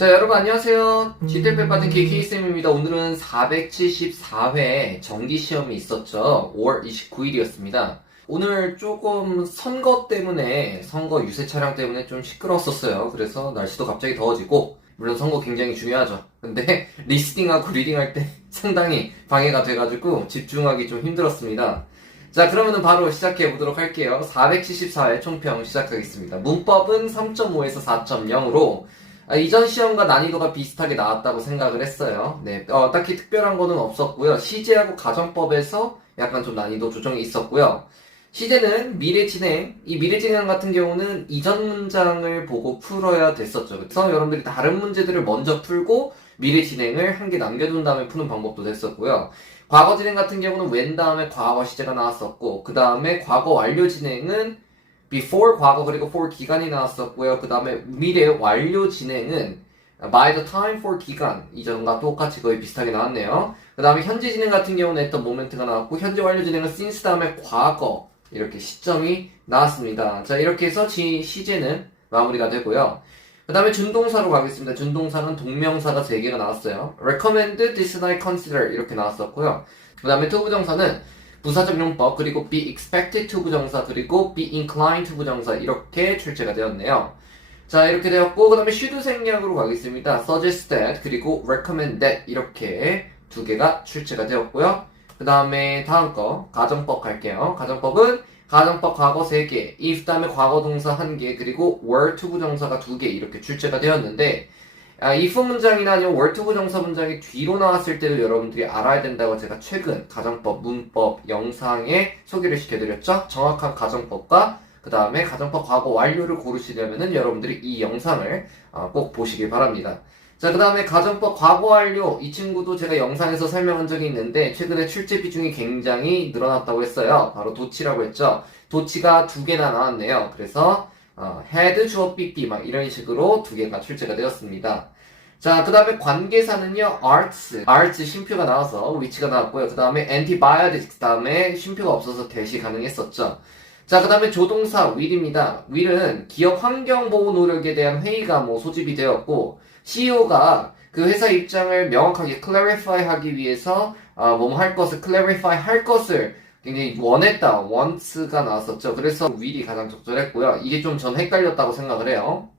자, 여러분 안녕하세요. GTF에 빠진 KK쌤입니다. 오늘은 474회 정기시험이 있었죠. 5월 29일이었습니다. 오늘 조금 선거 때문에, 선거 유세 차량 때문에 좀 시끄러웠었어요. 그래서 날씨도 갑자기 더워지고, 물론 선거 굉장히 중요하죠. 근데 리스팅하고 리딩할 때 상당히 방해가 돼가지고 집중하기 좀 힘들었습니다. 자, 그러면은 바로 시작해 보도록 할게요. 474회 총평 시작하겠습니다. 문법은 3.5에서 4.0으로 이전 시험과 난이도가 비슷하게 나왔다고 생각을 했어요. 네, 딱히 특별한 거는 없었고요. 시제하고 가정법에서 약간 좀 난이도 조정이 있었고요. 시제는 미래 진행. 이 미래 진행 같은 경우는 이전 문장을 보고 풀어야 됐었죠. 그래서 여러분들이 다른 문제들을 먼저 풀고 미래 진행을 한 개 남겨둔 다음에 푸는 방법도 됐었고요. 과거 진행 같은 경우는 when 다음에 과거 시제가 나왔었고, 그 다음에 과거 완료 진행은 before 과거 그리고 for 기간이 나왔었고요. 그 다음에 미래 완료 진행은 by the time for 기간 이전과 똑같이 거의 비슷하게 나왔네요. 그 다음에 현재 진행 같은 경우는 했던 모멘트가 나왔고, 현재 완료 진행은 since 다음에 과거 이렇게 시점이 나왔습니다. 자, 이렇게 해서 시제는 마무리가 되고요. 그 다음에 준동사로 가겠습니다. 준동사는 동명사가 3개가 나왔어요. recommend, dislike, consider 이렇게 나왔었고요. 그 다음에 투부정사는 부사적 용법, 그리고 be expected to 부정사, 그리고 be inclined to 부정사 이렇게 출제가 되었네요. 자, 이렇게 되었고, 그 다음에 should 생략으로 가겠습니다. suggest that, 그리고 recommend that 이렇게 2개가 출제가 되었고요. 그 다음에 다음 거 가정법 갈게요. 가정법은 가정법 과거 3개, if 다음에 과거 동사 1개, 그리고 were to 부정사가 2개 이렇게 출제가 되었는데, if 문장이나 아니면 were to 부정사 문장이 뒤로 나왔을 때도 여러분들이 알아야 된다고 제가 최근 가정법, 문법 영상에 소개를 시켜드렸죠. 정확한 가정법과 그 다음에 가정법 과거 완료를 고르시려면은 여러분들이 이 영상을 꼭 보시길 바랍니다. 자, 그 다음에 가정법 과거 완료, 이 친구도 제가 영상에서 설명한 적이 있는데 최근에 출제 비중이 굉장히 늘어났다고 했어요. 바로 도치라고 했죠. 도치가 2개나 나왔네요. 그래서 had, 주어, pp 막 이런 식으로 2개가 출제가 되었습니다. 자, 그 다음에 관계사는요, arts 쉼표가 나와서 위치가 나왔고요. 그 다음에 antibiotics 다음에 쉼표가 없어서 대시 가능했었죠. 자, 그 다음에 조동사 will입니다. will은 기업 환경보호 노력에 대한 회의가 소집이 되었고, CEO가 그 회사 입장을 명확하게 clarify 하기 위해서 뭐뭐 할 것을 clarify 할 것을 굉장히 원했다, wants가 나왔었죠. 그래서 will이 가장 적절했고요. 이게 좀 전 헷갈렸다고 생각을 해요.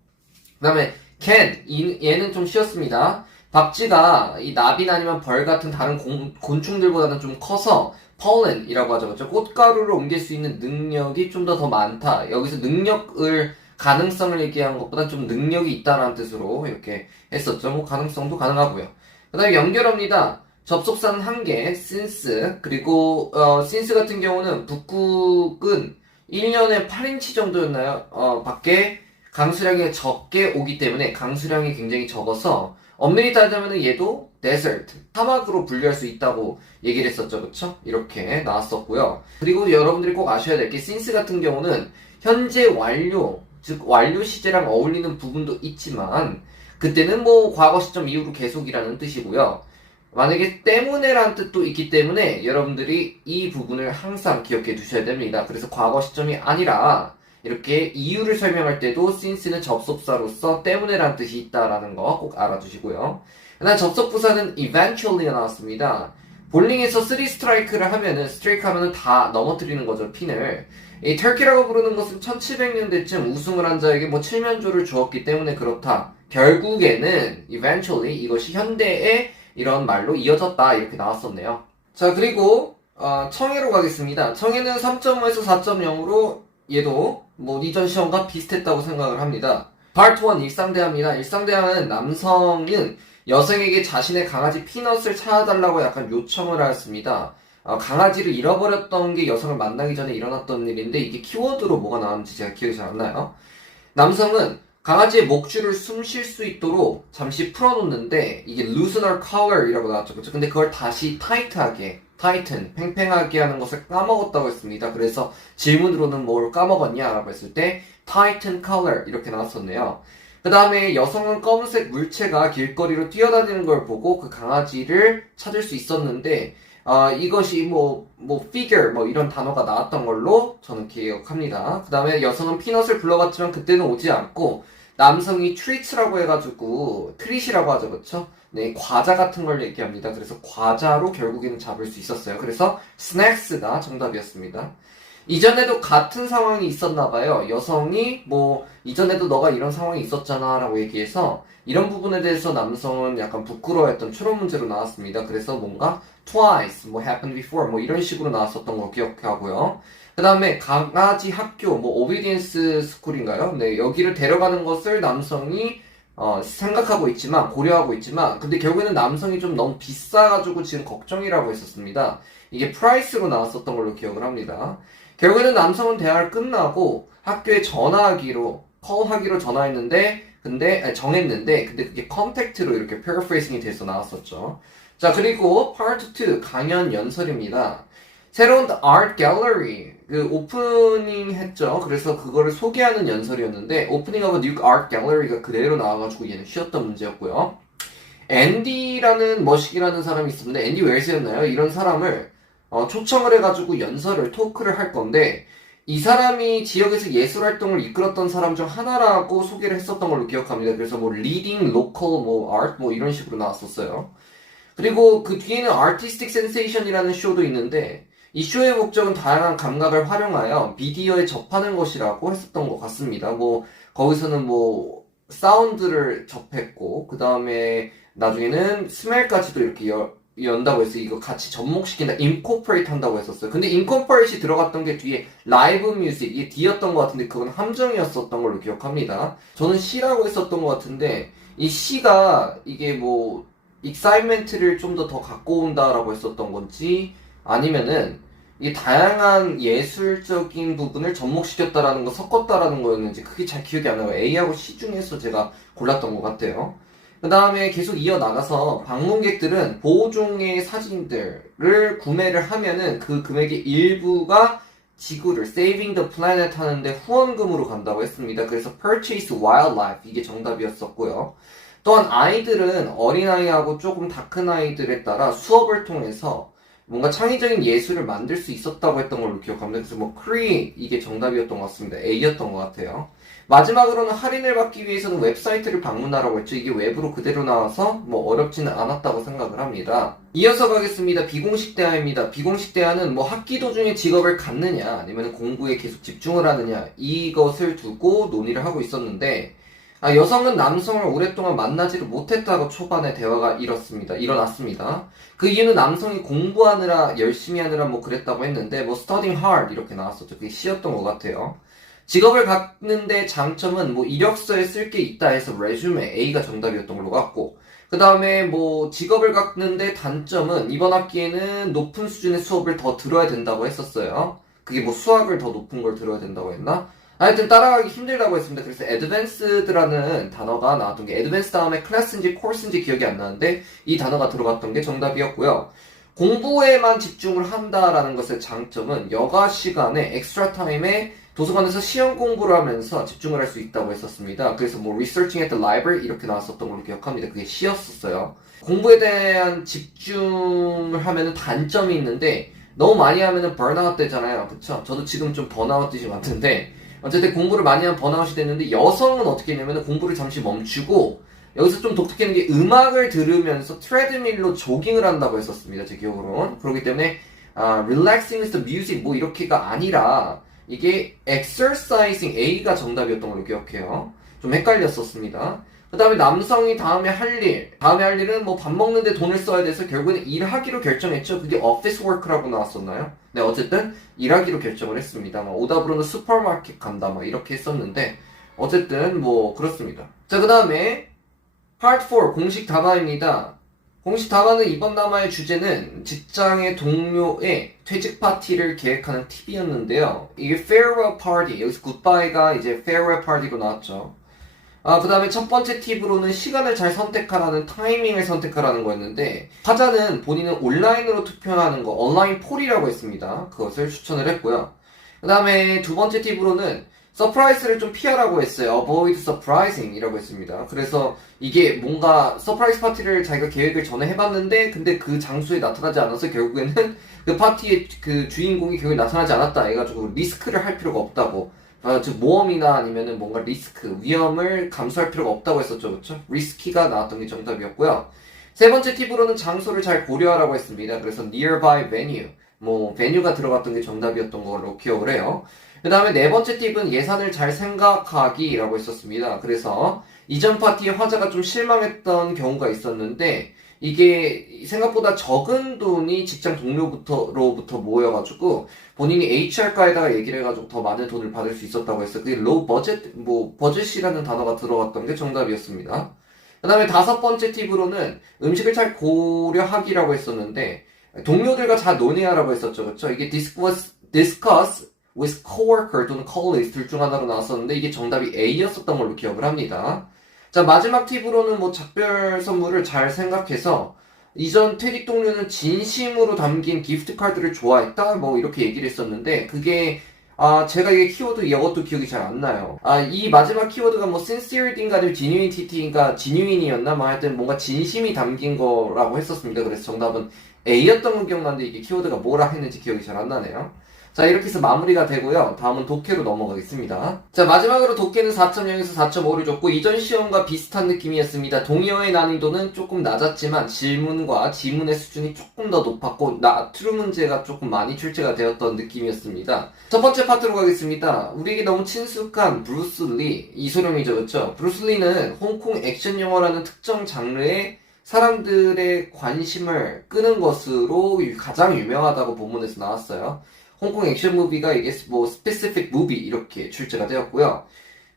그 다음에 can, 얘는 좀 쉬웠습니다. 박쥐가 이 나비나 아니면 벌 같은 다른 곤충들보다는 좀 커서 pollen이라고 하죠. 그렇죠? 꽃가루를 옮길 수 있는 능력이 좀 더 많다. 여기서 능력을 가능성을 얘기한 것보다 좀 능력이 있다는 뜻으로 이렇게 했었죠. 가능성도 가능하고요. 그 다음에 연결어입니다. 접속사는 1개, since, 그리고 since 같은 경우는 북극은 1년에 8인치 정도였나요? 밖에 강수량이 적게 오기 때문에 강수량이 굉장히 적어서 엄밀히 따지면 얘도 desert, 사막으로 분류할 수 있다고 얘기를 했었죠. 그쵸? 이렇게 나왔었고요. 그리고 여러분들이 꼭 아셔야 될 게 since 같은 경우는 현재 완료, 즉 완료 시제랑 어울리는 부분도 있지만 그때는 과거 시점 이후로 계속이라는 뜻이고요. 만약에 때문에라는 뜻도 있기 때문에 여러분들이 이 부분을 항상 기억해 두셔야 됩니다. 그래서 과거 시점이 아니라 이렇게 이유를 설명할 때도 since는 접속사로서 때문에라는 뜻이 있다라는 거 꼭 알아두시고요. 그다음 접속부사는 eventually가 나왔습니다. 볼링에서 3스트라이크를 하면은 스트라이크 하면은 다 넘어뜨리는 거죠, 핀을. 이 터키라고 부르는 것은 1700년대쯤 우승을 한 자에게 7면조를 주었기 때문에 그렇다. 결국에는 eventually 이것이 현대의 이런 말로 이어졌다 이렇게 나왔었네요. 자, 그리고 청해로 가겠습니다. 청해는 3.5에서 4.0으로 얘도 이전 시험과 비슷했다고 생각을 합니다. Part 1 일상대화입니다. 일상대화는 남성은 여성에게 자신의 강아지 피넛을 찾아달라고 약간 요청을 하였습니다. 강아지를 잃어버렸던 게 여성을 만나기 전에 일어났던 일인데 이게 키워드로 뭐가 나왔는지 제가 기억이 잘 안 나요. 남성은 강아지의 목줄을 숨 쉴 수 있도록 잠시 풀어놓는데 이게 loosen her collar이라고 나왔죠. 그렇죠? 근데 그걸 다시 타이트하게, tighten, 팽팽하게 하는 것을 까먹었다고 했습니다. 그래서 질문으로는 뭘 까먹었냐 라고 했을 때 tighten collar 이렇게 나왔었네요. 그 다음에 여성은 검은색 물체가 길거리로 뛰어다니는 걸 보고 그 강아지를 찾을 수 있었는데 이것이 figure 이런 단어가 나왔던 걸로 저는 기억합니다. 그 다음에 여성은 피넛을 불러봤지만 그때는 오지 않고 남성이 treats라고 해가지고 트릿이라고 하죠, 그렇죠? 네, 과자 같은 걸 얘기합니다. 그래서 과자로 결국에는 잡을 수 있었어요. 그래서 snacks가 정답이었습니다. 이전에도 같은 상황이 있었나 봐요. 여성이 뭐 이전에도 너가 이런 상황이 있었잖아 라고 얘기해서 이런 부분에 대해서 남성은 약간 부끄러워했던 추론 문제로 나왔습니다. 그래서 뭔가 twice, 뭐 happened before 뭐 이런 식으로 나왔었던 거 기억하고요. 그 다음에 강아지 학교, 뭐 obedience school인가요? 네, 여기를 데려가는 것을 남성이 생각하고 있지만, 고려하고 있지만, 근데 결국에는 남성이 좀 너무 비싸가지고 지금 걱정이라고 했었습니다. 이게 프라이스로 나왔었던 걸로 기억을 합니다. 결국에는 남성은 대화를 끝나고 학교에 전화하기로, 콜하기로 전화했는데, 정했는데, 근데 그게 컨택트로 이렇게 paraphrasing이 돼서 나왔었죠. 자, 그리고 part 2, 강연 연설입니다. 새로운 Art Gallery, 그 오프닝 했죠. 그래서 그거를 소개하는 연설이었는데, 오프닝 of a new Art Gallery가 그대로 나와가지고 얘는 쉬었던 문제였고요. 앤디라는 머시기라는 사람이 있었는데, 앤디 웰스였나요? 이런 사람을 초청을 해가지고 연설을, 토크를 할 건데, 이 사람이 지역에서 예술 활동을 이끌었던 사람 중 하나라고 소개를 했었던 걸로 기억합니다. 그래서 뭐 leading local 뭐 art 뭐 이런 식으로 나왔었어요. 그리고 그 뒤에는 Artistic Sensation이라는 쇼도 있는데 이 쇼의 목적은 다양한 감각을 활용하여 미디어에 접하는 것이라고 했었던 것 같습니다. 뭐 거기서는 뭐 사운드를 접했고 그 다음에 나중에는 스멜까지도 이렇게 연다고 해서 이거 같이 접목시킨다, incorporate 한다고 했었어요. 근데 incorporate이 들어갔던 게 뒤에 live music, 이게 D였던 것 같은데 그건 함정이었었던 걸로 기억합니다. 저는 C라고 했었던 것 같은데 이 C가 이게 뭐 excitement를 좀 더 갖고 온다라고 했었던 건지 아니면은 이게 다양한 예술적인 부분을 접목시켰다라는 거, 섞었다라는 거였는지 그게 잘 기억이 안 나요. A하고 C 중에서 제가 골랐던 것 같아요. 그 다음에 계속 이어나가서 방문객들은 보호종의 사진들을 구매를 하면은 그 금액의 일부가 지구를 Saving the Planet 하는데 후원금으로 간다고 했습니다. 그래서 Purchase Wildlife 이게 정답이었었고요. 또한 아이들은 어린아이하고 조금 다 큰 아이들에 따라 수업을 통해서 뭔가 창의적인 예술을 만들 수 있었다고 했던 걸로 기억합니다. 그래서 뭐 create 이게 정답이었던 것 같습니다. A였던 것 같아요. 마지막으로는 할인을 받기 위해서는 웹사이트를 방문하라고 했죠. 이게 웹으로 그대로 나와서 뭐 어렵지는 않았다고 생각을 합니다. 이어서 가겠습니다. 비공식 대화입니다. 비공식 대화는 뭐 학기 도중에 직업을 갖느냐 아니면 공부에 계속 집중을 하느냐 이것을 두고 논의를 하고 있었는데 여성은 남성을 오랫동안 만나지를 못했다고 초반에 대화가 일어났습니다. 그 이유는 남성이 공부하느라 열심히 하느라 뭐 그랬다고 했는데 뭐 studying hard 이렇게 나왔었죠. 그게 C였던 것 같아요. 직업을 갖는데 장점은 뭐 이력서에 쓸 게 있다 해서 resume A가 정답이었던 걸로 같고 그 다음에 뭐 직업을 갖는데 단점은 이번 학기에는 높은 수준의 수업을 더 들어야 된다고 했었어요. 그게 뭐 수학을 더 높은 걸 들어야 된다고 했나? 하여튼 따라가기 힘들다고 했습니다. 그래서 advanced라는 단어가 나왔던 게 advanced 다음에 class인지 course인지 기억이 안 나는데 이 단어가 들어갔던 게 정답이었고요. 공부에만 집중을 한다라는 것의 장점은 여가 시간에 엑스트라 타임에 도서관에서 시험 공부를 하면서 집중을 할 수 있다고 했었습니다. 그래서 뭐 researching at the library 이렇게 나왔었던 걸로 기억합니다. 그게 C였었어요. 공부에 대한 집중을 하면은 단점이 있는데 너무 많이 하면은 번아웃 되잖아요. 그쵸? 저도 지금 좀 번아웃이 왔는데 어쨌든 공부를 많이 하면 번아웃이 됐는데 여성은 어떻게 했냐면 공부를 잠시 멈추고 여기서 좀 독특한 게 음악을 들으면서 트레드밀로 조깅을 한다고 했었습니다. 제 기억으로는. 그렇기 때문에 relaxing with the music 뭐 이렇게가 아니라 이게 exercising A가 정답이었던 걸로 기억해요. 좀 헷갈렸었습니다. 그 다음에 남성이 다음에 할 일은 뭐 밥 먹는데 돈을 써야 돼서 결국에는 일하기로 결정했죠. 그게 office work라고 나왔었나요? 네, 어쨌든 일하기로 결정을 했습니다. 오답으로는 슈퍼마켓 간다 막 이렇게 했었는데 어쨌든 뭐 그렇습니다. 자, 그 다음에 Part 4 공식 답안입니다. 공식 답안은 이번 담화의 주제는 직장의 동료의 퇴직 파티를 계획하는 팁이었는데요. 이게 farewell party, 여기서 goodbye가 이제 farewell party로 나왔죠. 그 다음에 첫 번째 팁으로는 시간을 잘 선택하라는 타이밍을 선택하라는 거였는데 타자는 본인은 온라인으로 투표하는 거 온라인 폴이라고 했습니다. 그것을 추천을 했고요. 그 다음에 두 번째 팁으로는 서프라이즈를 좀 피하라고 했어요. avoid surprising 이라고 했습니다. 그래서 이게 뭔가 서프라이즈 파티를 자기가 계획을 전에 해봤는데 근데 그 장소에 나타나지 않아서 결국에는 그 파티의 그 주인공이 결국에 나타나지 않았다 해가지고 리스크를 할 필요가 없다고 즉 모험이나 아니면은 뭔가 리스크, 위험을 감수할 필요가 없다고 했었죠. 그렇죠? 리스키가 나왔던 게 정답이었고요. 세 번째 팁으로는 장소를 잘 고려하라고 했습니다. 그래서 nearby venue, 뭐 venue가 들어갔던 게 정답이었던 걸로 기억을 해요. 그 다음에 네 번째 팁은 예산을 잘 생각하기라고 했었습니다. 그래서 이전 파티에 화자가 좀 실망했던 경우가 있었는데 이게 생각보다 적은 돈이 직장 동료로부터 모여가지고 본인이 HR과에다가 얘기를 해가지고 더 많은 돈을 받을 수 있었다고 했어요. 그게 low budget, 버젯이라는 단어가 들어갔던 게 정답이었습니다. 그 다음에 다섯 번째 팁으로는 음식을 잘 고려하기라고 했었는데 동료들과 잘 논의하라고 했었죠. 그렇죠? 이게 discuss with coworker 또는 colleagues 둘 중 하나로 나왔었는데 이게 정답이 A였었던 걸로 기억을 합니다. 자, 마지막 팁으로는 작별 선물을 잘 생각해서 이전 퇴직 동료는 진심으로 담긴 기프트 카드를 좋아했다? 이렇게 얘기를 했었는데 그게 제가 이게 키워드 이것도 기억이 잘 안 나요. 이 마지막 키워드가 sincerity인가 아니면 genuinity인가 genuine이었나? 하여튼 뭔가 진심이 담긴 거라고 했었습니다. 그래서 정답은 A였던 건 기억나는데 이게 키워드가 뭐라 했는지 기억이 잘 안 나네요. 자, 이렇게 해서 마무리가 되고요. 다음은 독해로 넘어가겠습니다. 자, 마지막으로 독해는 4.0에서 4.5를 줬고 이전 시험과 비슷한 느낌이었습니다. 동의어의 난이도는 조금 낮았지만 질문과 지문의 수준이 조금 더 높았고 트루 문제가 조금 많이 출제가 되었던 느낌이었습니다. 첫 번째 파트로 가겠습니다. 우리에게 너무 친숙한 브루스 리, 이소룡이죠, 그렇죠? 브루스 리는 홍콩 액션 영화라는 특정 장르의 사람들의 관심을 끄는 것으로 가장 유명하다고 본문에서 나왔어요. 홍콩 액션 무비가 이게 specific movie 이렇게 출제가 되었고요.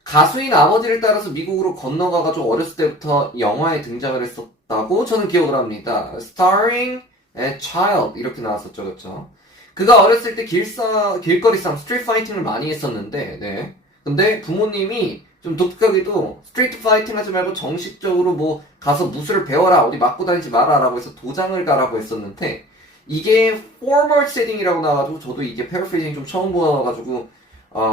가수인 아버지를 따라서 미국으로 건너가가지고 어렸을 때부터 영화에 등장을 했었다고 저는 기억을 합니다. Starring a child 이렇게 나왔었죠, 그렇죠? 그가 어렸을 때 길거리싸움, 스트리트 파이팅을 많이 했었는데, 네. 근데 부모님이 좀 독특하게도 스트리트 파이팅 하지 말고 정식적으로 가서 무술을 배워라, 어디 맞고 다니지 마라 라고 해서 도장을 가라고 했었는데 이게 formal setting이라고 나와가지고 저도 이게 paraphrasing 좀 처음 보아가지고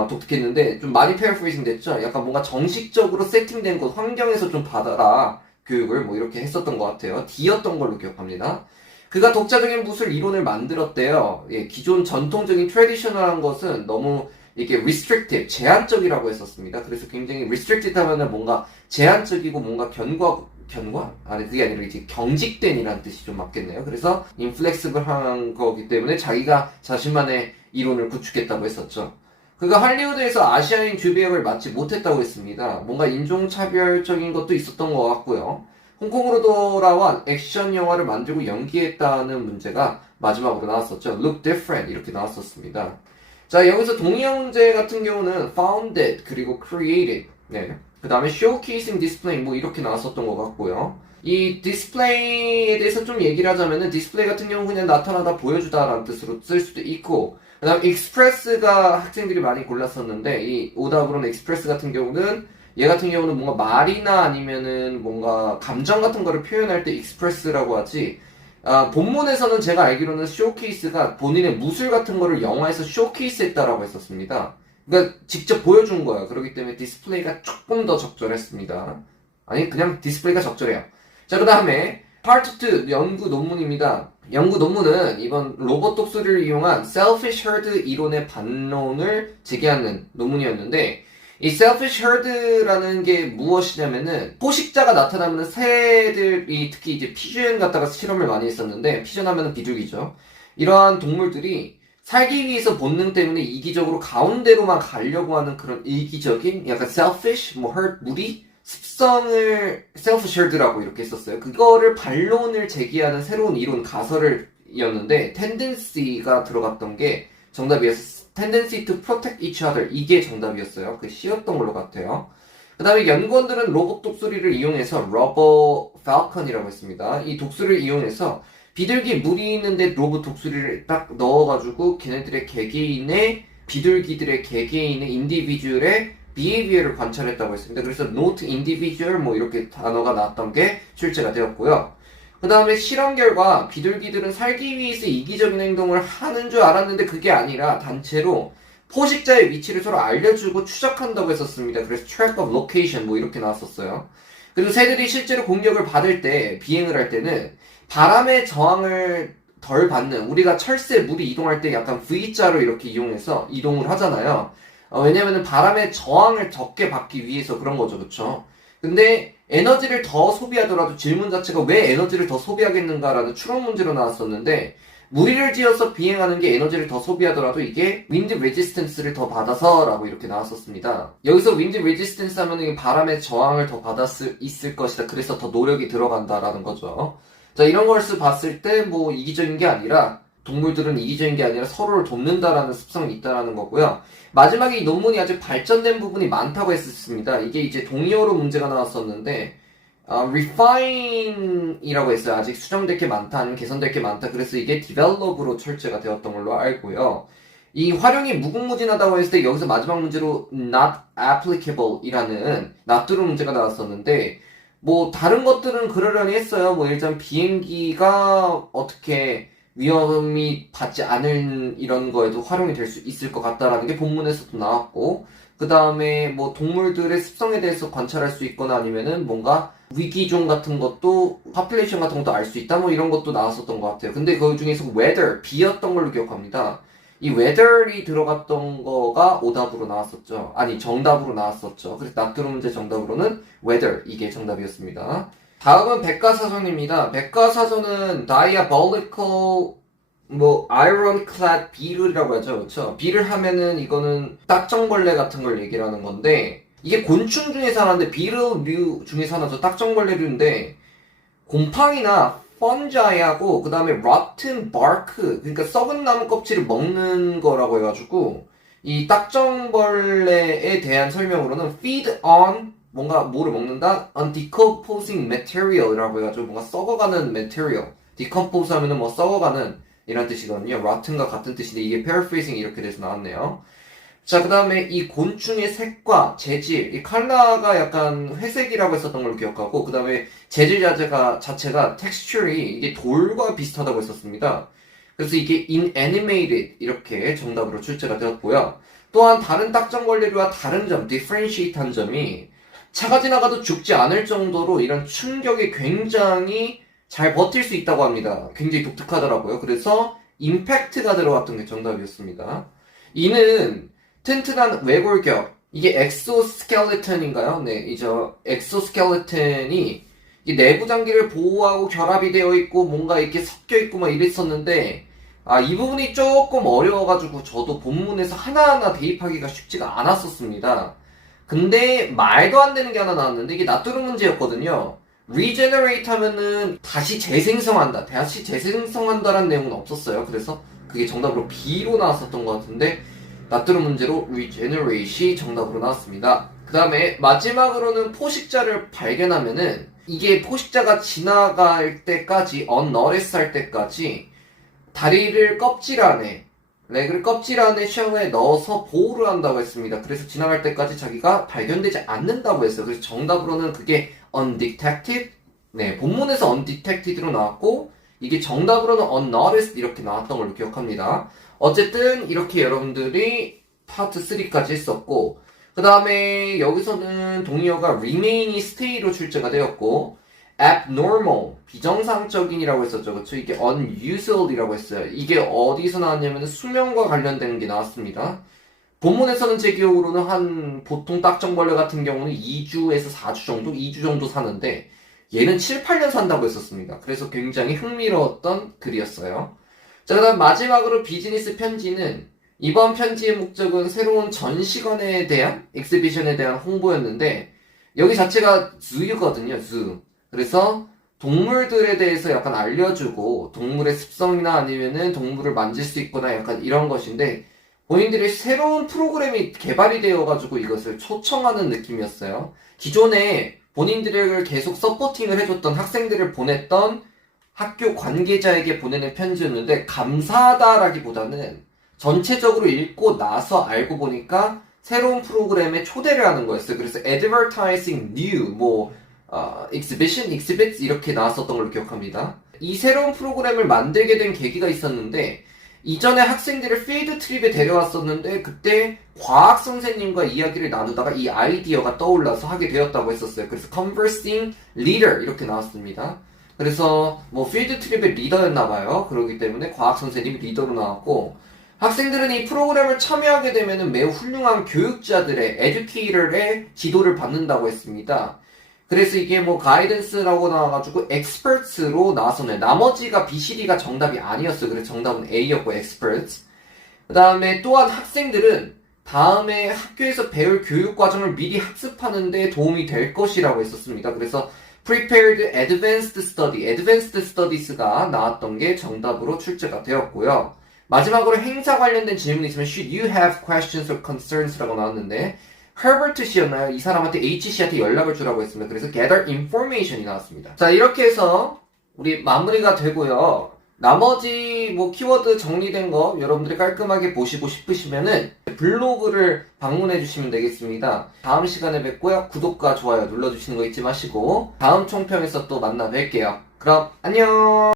독특했는데 좀 많이 paraphrasing 됐죠. 약간 뭔가 정식적으로 세팅된 곳 환경에서 좀 받아라 교육을 이렇게 했었던 것 같아요. D였던 걸로 기억합니다. 그가 독자적인 무술 이론을 만들었대요. 예, 기존 전통적인 traditional한 것은 너무 이게 restrictive, 제한적이라고 했었습니다. 그래서 굉장히 restricted 하면은 뭔가 제한적이고 뭔가 견과? 아니, 그게 아니라 이제 경직된이라는 뜻이 좀 맞겠네요. 그래서 inflexible한 거기 때문에 자기가 자신만의 이론을 구축했다고 했었죠. 그가 할리우드에서 아시아인 주배 역을 맡지 못했다고 했습니다. 뭔가 인종차별적인 것도 있었던 것 같고요. 홍콩으로 돌아와 액션 영화를 만들고 연기했다는 문제가 마지막으로 나왔었죠. Look different 이렇게 나왔었습니다. 자, 여기서 동의어 문제 같은 경우는 founded 그리고 created 네. 그 다음에 showcasing, displaying 이렇게 나왔었던 것 같고요. 이 디스플레이에 대해서 좀 얘기를 하자면은 디스플레이 같은 경우는 그냥 나타나다 보여주다 라는 뜻으로 쓸 수도 있고 그 다음 express가 학생들이 많이 골랐었는데 이 오답으로는 express 같은 경우는 얘 같은 경우는 뭔가 말이나 아니면은 뭔가 감정 같은 거를 표현할 때 express라고 하지 본문에서는 제가 알기로는 showcase가 본인의 무술 같은 거를 영화에서 showcase 했다라고 했었습니다. 그러니까 직접 보여준 거예요. 그렇기 때문에 디스플레이가 조금 더 적절했습니다. 아니 그냥 디스플레이가 적절해요. 자, 그 다음에 파트 2 연구 논문입니다. 연구 논문은 이번 로봇 독수리를 이용한 selfish herd 이론의 반론을 제기하는 논문이었는데 이 selfish herd라는 게 무엇이냐면은 포식자가 나타나면 새들이 특히 이제 피전 갖다가 실험을 많이 했었는데 피전하면은 비둘기죠. 이러한 동물들이 살기 위해서 본능 때문에 이기적으로 가운데로만 가려고 하는 그런 이기적인 약간 selfish, herd, 무리 습성을 selfish herd라고 이렇게 했었어요. 그거를 반론을 제기하는 새로운 이론 가설이었는데 tendency가 들어갔던 게 정답이었어요. tendency to protect each other 이게 정답이었어요. 그 C였던 걸로 같아요. 그 다음에 연구원들은 로봇 독수리를 이용해서 러버 falcon이라고 했습니다. 이 독수리를 이용해서 비둘기 물이 있는데 로봇 독수리를 딱 넣어가지고 걔네들의 개개인의 비둘기들의 개개인의 인디비주얼의 behavior를 관찰했다고 했습니다. 그래서 note individual 이렇게 단어가 나왔던 게 출제가 되었고요. 그 다음에 실험 결과 비둘기들은 살기 위해서 이기적인 행동을 하는 줄 알았는데 그게 아니라 단체로 포식자의 위치를 서로 알려주고 추적한다고 했었습니다. 그래서 track of location 이렇게 나왔었어요. 그리고 새들이 실제로 공격을 받을 때 비행을 할 때는 바람의 저항을 덜 받는 우리가 철새 물이 이동할 때 약간 V자로 이렇게 이용해서 이동을 하잖아요. 왜냐면은 바람의 저항을 적게 받기 위해서 그런 거죠. 그쵸? 근데 에너지를 더 소비하더라도 질문 자체가 왜 에너지를 더 소비하겠는가라는 추론 문제로 나왔었는데 무리를 지어서 비행하는 게 에너지를 더 소비하더라도 이게 윈드 레지스턴스를 더 받아서 라고 이렇게 나왔었습니다. 여기서 윈드 레지스턴스 하면 이게 바람의 저항을 더 받을 수 있을 것이다. 그래서 더 노력이 들어간다라는 거죠. 자, 이런 걸 봤을 때 뭐 이기적인 게 아니라 동물들은 이기적인 게 아니라 서로를 돕는다라는 습성이 있다라는 거고요. 마지막에 이 논문이 아주 발전된 부분이 많다고 했었습니다. 이게 이제 동의어로 문제가 나왔었는데 refine이라고 했어요. 아직 수정될 게 많다, 아니면 개선될 게 많다. 그래서 이게 develop으로 철제가 되었던 걸로 알고요. 이 활용이 무궁무진하다고 했을 때 여기서 마지막 문제로 not applicable 이라는 낫두루 문제가 나왔었는데 뭐 다른 것들은 그러려니 했어요. 뭐 일단 비행기가 어떻게 위험이 받지 않은 이런 거에도 활용이 될 수 있을 것 같다라는 게 본문에서도 나왔고, 그 다음에 뭐 동물들의 습성에 대해서 관찰할 수 있거나 아니면은 뭔가 위기종 같은 것도 파퓰레이션 같은 것도 알 수 있다 뭐 이런 것도 나왔었던 것 같아요. 근데 그 중에서 weather, 비였던 걸로 기억합니다. 이 weather이 들어갔던 거가 오답으로 나왔었죠. 아니 정답으로 나왔었죠. 그래서 낫두루 문제 정답으로는 weather 이게 정답이었습니다. 다음은 백과사전입니다. 백과사전은 diabolical 뭐 ironclad beetle이라고 하죠. 그렇죠? beetle 하면은 이거는 딱정벌레 같은 걸 얘기를 하는 건데 이게 곤충 중에서 하나인데 beetle류 중에서 하나죠. 딱정벌레류인데 곰팡이나 fungi하고 그 다음에 rotten bark 그러니까 썩은 나무 껍질을 먹는 거라고 해가지고 이 딱정벌레에 대한 설명으로는 feed on 뭔가 뭐를 먹는다? undecomposing material이라고 해가지고 뭔가 썩어가는 material. decompose 하면은 뭐 썩어가는 이란 뜻이거든요. rotten과 같은 뜻인데 이게 paraphrasing 이렇게 돼서 나왔네요. 자, 그 다음에 이 곤충의 색과 재질, 이 컬러가 약간 회색이라고 했었던 걸로 기억하고, 그 다음에 재질 자체가 texture이 이게 돌과 비슷하다고 했었습니다. 그래서 이게 inanimated 이렇게 정답으로 출제가 되었고요. 또한 다른 딱정벌레류와 다른 점, differentiate한 점이 차가 지나가도 죽지 않을 정도로 이런 충격에 굉장히 잘 버틸 수 있다고 합니다. 굉장히 독특하더라고요. 그래서 임팩트가 들어갔던 게 정답이었습니다. 이는 튼튼한 외골격, 이게 엑소스켈레톤인가요? 네, 이죠. 엑소스켈레톤이 이 내부 장기를 보호하고 결합이 되어 있고 뭔가 이렇게 섞여 있고 막 이랬었는데 이 부분이 조금 어려워가지고 저도 본문에서 하나하나 대입하기가 쉽지가 않았었습니다. 근데 말도 안 되는 게 하나 나왔는데 이게 낫두루 문제였거든요. regenerate 하면은 다시 재생성한다라는 내용은 없었어요. 그래서 그게 정답으로 B로 나왔었던 것 같은데 낫두루 문제로 regenerate이 정답으로 나왔습니다. 그 다음에 마지막으로는 포식자를 발견하면은 이게 포식자가 지나갈 때까지 unnoticed 할 때까지 다리를 껍질 안에 레그를 껍질 안에 쉘에 넣어서 보호를 한다고 했습니다. 그래서 지나갈 때까지 자기가 발견되지 않는다고 했어요. 그래서 정답으로는 그게 undetected? 네, 본문에서 undetected로 나왔고 이게 정답으로는 unnoticed 이렇게 나왔던 걸로 기억합니다. 어쨌든 이렇게 여러분들이 파트 3까지 했었고 그 다음에 여기서는 동의어가 remain이 stay로 출제가 되었고 abnormal, 비정상적인이라고 했었죠. 그쵸? 이게 unusual이라고 했어요. 이게 어디서 나왔냐면 수명과 관련된 게 나왔습니다. 본문에서는 제 기억으로는 한 보통 딱정벌레 같은 경우는 2주에서 4주 정도? 2주 정도 사는데 얘는 7, 8년 산다고 했었습니다. 그래서 굉장히 흥미로웠던 글이었어요. 자, 그 다음 마지막으로 비즈니스 편지는 이번 편지의 목적은 새로운 전시관에 대한 엑스비션에 대한 홍보였는데 여기 자체가 zoo거든요. zoo. 그래서 동물들에 대해서 약간 알려주고 동물의 습성이나 아니면은 동물을 만질 수 있거나 약간 이런 것인데 본인들의 새로운 프로그램이 개발이 되어가지고 이것을 초청하는 느낌이었어요. 기존에 본인들을 계속 서포팅을 해줬던 학생들을 보냈던 학교 관계자에게 보내는 편지였는데 감사하다라기보다는 전체적으로 읽고 나서 알고 보니까 새로운 프로그램에 초대를 하는 거였어요. 그래서 advertising new exhibition, exhibits 이렇게 나왔었던 걸로 기억합니다. 이 새로운 프로그램을 만들게 된 계기가 있었는데 이전에 학생들을 필드 트립에 데려왔었는데 그때 과학 선생님과 이야기를 나누다가 이 아이디어가 떠올라서 하게 되었다고 했었어요. 그래서 conversing leader 이렇게 나왔습니다. 그래서 필드 트립의 리더였나봐요. 그렇기 때문에 과학 선생님이 리더로 나왔고 학생들은 이 프로그램을 참여하게 되면 매우 훌륭한 교육자들의 에듀케이터의 지도를 받는다고 했습니다. 그래서 이게 뭐 가이던스라고 나와가지고 experts로 나왔었네. 나머지가 B, C, D가 정답이 아니었어요. 그래서 정답은 A였고 experts. 그 다음에 또한 학생들은 다음에 학교에서 배울 교육 과정을 미리 학습하는 데 도움이 될 것이라고 했었습니다. 그래서 prepared advanced study, advanced studies가 나왔던 게 정답으로 출제가 되었고요. 마지막으로 행사 관련된 질문이 있으면 should you have questions or concerns라고 나왔는데 허버트 씨였나요? 이 사람한테 H씨한테 연락을 주라고 했습니다. 그래서 gather information이 나왔습니다. 자, 이렇게 해서 우리 마무리가 되고요. 나머지 뭐 키워드 정리된 거 여러분들이 깔끔하게 보시고 싶으시면은 블로그를 방문해 주시면 되겠습니다. 다음 시간에 뵙고요. 구독과 좋아요 눌러주시는 거 잊지 마시고 다음 총평에서 또 만나 뵐게요. 그럼 안녕.